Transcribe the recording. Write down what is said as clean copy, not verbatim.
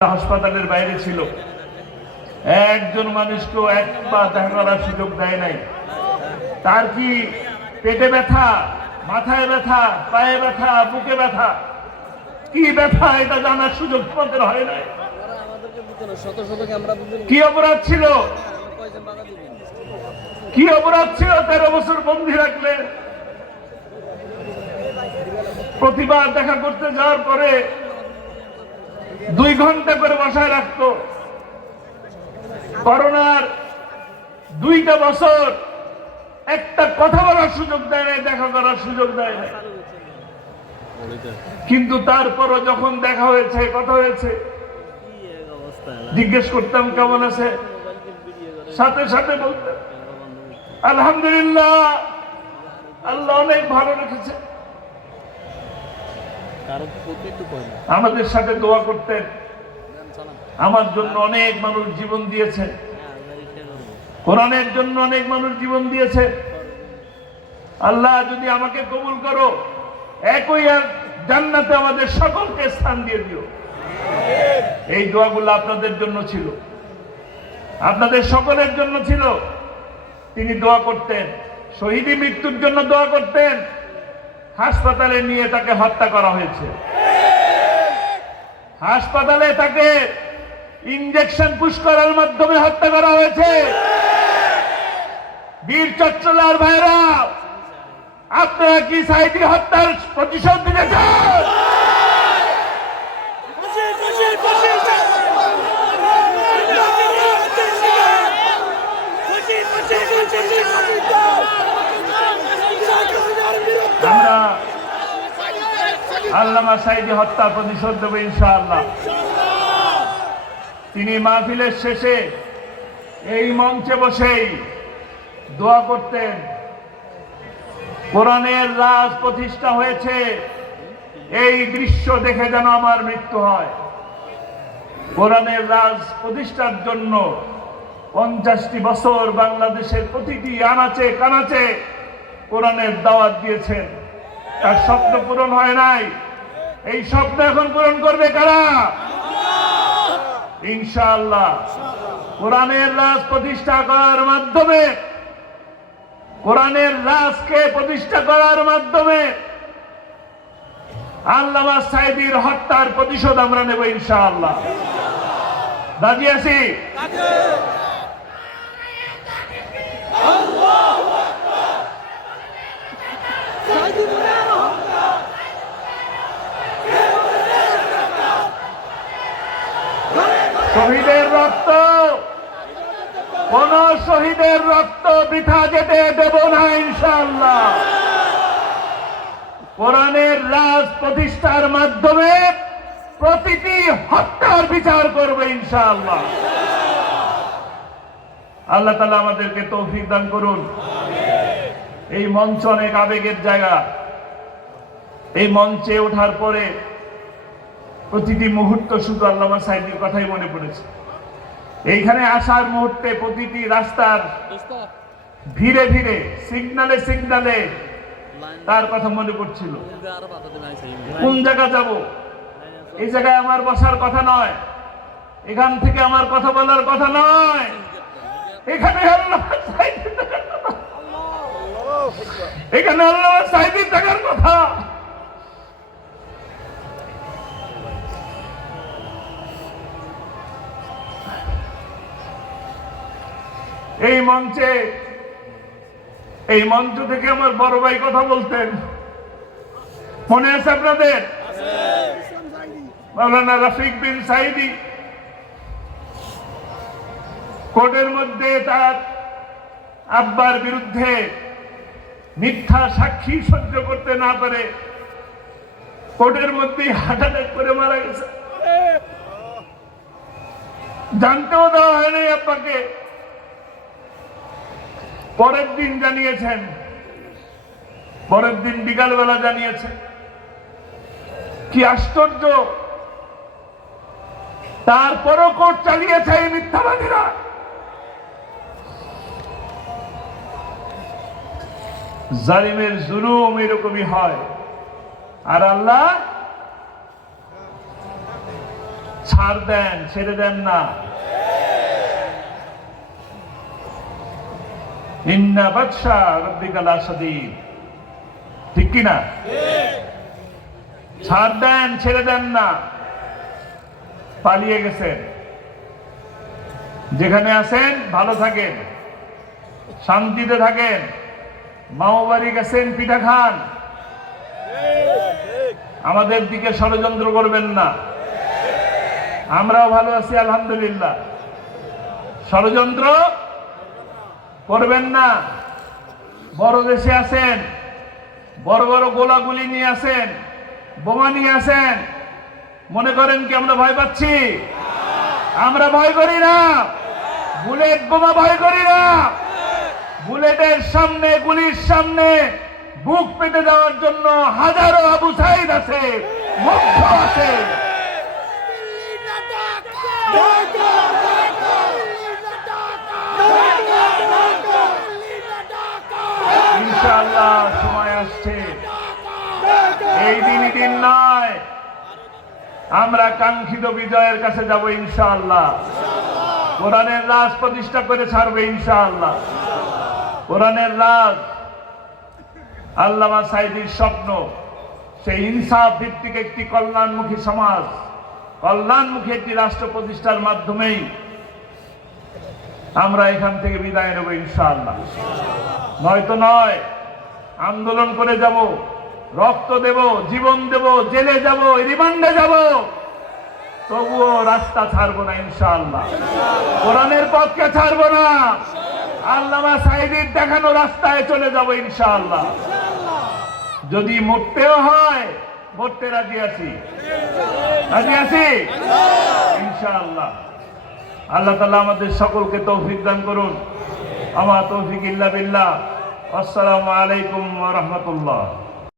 হাসপাতালের বাইরে ছিল, একজন মানুষকেও একবার দেখা করার সুযোগ দেয় নাই। তার কি পেটে ব্যথা, মাথায় ব্যথা, পায়ে ব্যথা, বুকে ব্যথা, কি ব্যথা এটা জানার সুযোগ তোমাদের হয় নাই। কি অপরাধ ছিল, কি অপরাধ ছিল 13 বছর বন্দী রাখলে? প্রতিবার দেখা করতে যাওয়ার পরে 2 ঘন্টা করে বাসায় রাখতো। করোনার 2টা বছর একটা কথা বলার সুযোগ দেয় নাই, দেখা করার সুযোগ দেয় নাই। কিন্তু তারপরও যখন দেখা হয়েছে, কথা হয়েছে, জিজ্ঞেস করতাম কেমন আছে, সাথে সাথে বলতেন আলহামদুলিল্লাহ, আল্লাহ অনেক ভালো রেখেছে। আমাদের সাথে দোয়া করতেন। আমার জন্য অনেক মানুষ জীবন দিয়েছে, কোরআনের জন্য অনেক মানুষ জীবন দিয়েছে। আল্লাহ যদি আমাকে কবুল করো, একই জান্নাতে আমাদের সকলকে স্থান দিয়ে দিও। এই দোয়াগুলো আপনাদের জন্য ছিল, আপনাদের সকলের জন্য ছিল। তিনি দোয়া করতেন, শহীদি মৃত্যুর জন্য দোয়া করতেন। হাসপাতালে নিয়ে তাকে হত্যা করা হয়েছে, হাসপাতালে তাকে ইনজেকশন পুশ করার মাধ্যমে হত্যা করা হয়েছে। বীর চট্টলার ভাইরা, আপনারা কি সাইদি হত্যার প্রতিশোধ দিতে চান? আমরা আল্লামা সাইদি হত্যা প্রতিশোধ দেব ইনশাআল্লাহ। তিনি মাহফিলের শেষে এই মঞ্চে বসেই দোয়া করতেন, কোরআনের রাজ প্রতিষ্ঠা হয়েছে, এই দৃশ্য দেখে যেন আমার মৃত্যু হয়। কোরআনের রাজ প্রতিষ্ঠার জন্য 50টি বছর বাংলাদেশের প্রতিটি আনাচে কানাচে কোরআনের দাওয়াত দিয়েছেন। তার স্বপ্ন পূরণ হয় নাই, এই স্বপ্ন এখন পূরণ করবে কারা? ইনশাআল্লাহ। কোরআনের রাজ প্রতিষ্ঠা করার মাধ্যমে, কোরআনের রাজকে প্রতিষ্ঠা করার মাধ্যমে আল্লামা সাইদির হত্যার প্রতিশোধ আমরা নেব ইনশাআল্লাহ। রাজি আছি? শহীদের রক্ত, কোন শহীদের রক্ত বৃথা যেতে দেব না ইনশাআল্লাহ। কোরআনের রাজ প্রতিষ্ঠার মাধ্যমে প্রতিটি হত্যার বিচার করবে ইনশাআল্লাহ। আল্লাহ তাআলা আমাদেরকে তৌফিক দান করুন। এই মঞ্চ অনেক আবেগের জায়গা। এই মঞ্চে ওঠার পরে প্রতিটি মুহূর্ত শুধু আল্লামা সাইদির কথাই মনে পড়েছে। এইখানে আসার মুহূর্তে প্রতিটি রাস্তার ভিড়ে ভিড়ে, সিগনালে সিগনালে তার কথা মনে পড়ছিল। কোন জায়গা যাব? এই জায়গায় আমার বসার কথা নয়, এখান থেকে আমার কথা বলার কথা নয়, এখানে এখানে আল্লামা সাইদির থাকার কথা। এই মঞ্চে, এই মঞ্চ থেকে আমার বড় ভাই কথা বলতেন, মনে আছে আপনাদের? মাওলানা রফিক বিন সাইদি কোর্টের মধ্যে তার আব্বার বিরুদ্ধে মিথ্যা সাক্ষী সহ্য করতে না পারে কোর্টের মধ্যে হার্ট অ্যাটাক করে মারা গেছে। জানতেও দেওয়া হয়নি আব্বাকে। পরের দিন জানিয়েছেন, পরের দিন বিকালবেলা জানিয়েছেন। কি আশ্চর্য! তারপরও কোর্ট চালিয়েছে এই মিথ্যাবাদীরা। জালিমের জুলুম এরকমই হয়। আর আল্লাহ ছাড় দেন, ছেড়ে দেন না। ইন্না বাতশা রাব্বিকা লাশাদীদ, ঠিক কি না? ছাড় দেন, ছেড়ে দেন না। পালিয়ে গেছেন, যেখানে আছেন ভালো থাকেন, শান্তিতে থাকেন। মাও বাড়ি গেছেন, পিঠা খান, আমাদের দিকে ষড়যন্ত্র করবেন না। আমরাও ভালো আছি আলহামদুলিল্লাহ, ষড়যন্ত্র করবেন না। বড় দেশে আছেন, বড় বড় গোলাগুলি নিয়ে আসেন, বোমা নিয়ে আসেন, মনে করেন কি আমরা ভয় পাচ্ছি? আমরা ভয় করি না। বুলেট বোমা ভয় করি না। বুলেটের সামনে, গুলির সামনে বুক পেতে দেওয়ার জন্য হাজারো আবু সাইদ আছে, মুগ্ধ আছে। ইনশাআল্লাহ সময় আসছে, এই দিনই দিন নয়, আমরা কাঙ্ক্ষিত বিজয়ের কাছে যাব ইনশাআল্লাহ। কোরআনের রাজ প্রতিষ্ঠা করে ছাড়বে ইনশাআল্লাহ। কোরআনের রাজ, আল্লামা সাঈদীর স্বপ্ন, সেই ইনসাফ ভিত্তিক একটি কল্যাণমুখী সমাজ, কল্যাণমুখী একটি রাষ্ট্র প্রতিষ্ঠার মাধ্যমেই আমরা এখান থেকে বিদায় নেব ইনশাআল্লাহ। নয়তো নয়, আন্দোলন করে যাব, রক্ত দেব, জীবন দেব, জেলে যাব, রিমান্ডে যাব, তবুও রাস্তা ছাড়বো না ইনশাআল্লাহ। কোরআনের পথকে ছাড়বো না, আল্লামা সাঈদীর দেখানো রাস্তায় চলে যাব ইনশাআল্লাহ। যদি মরতেও হয়, মরতে রাজি আছি, রাজি আছি ইনশাআল্লাহ। আল্লাহ তাআলা আমাদের সকলকে তৌফিক দান করুন। আমা তৌফিক ইল্লা বিল্লাহ। আসসালামু আলাইকুম ওয়া রাহমাতুল্লাহ।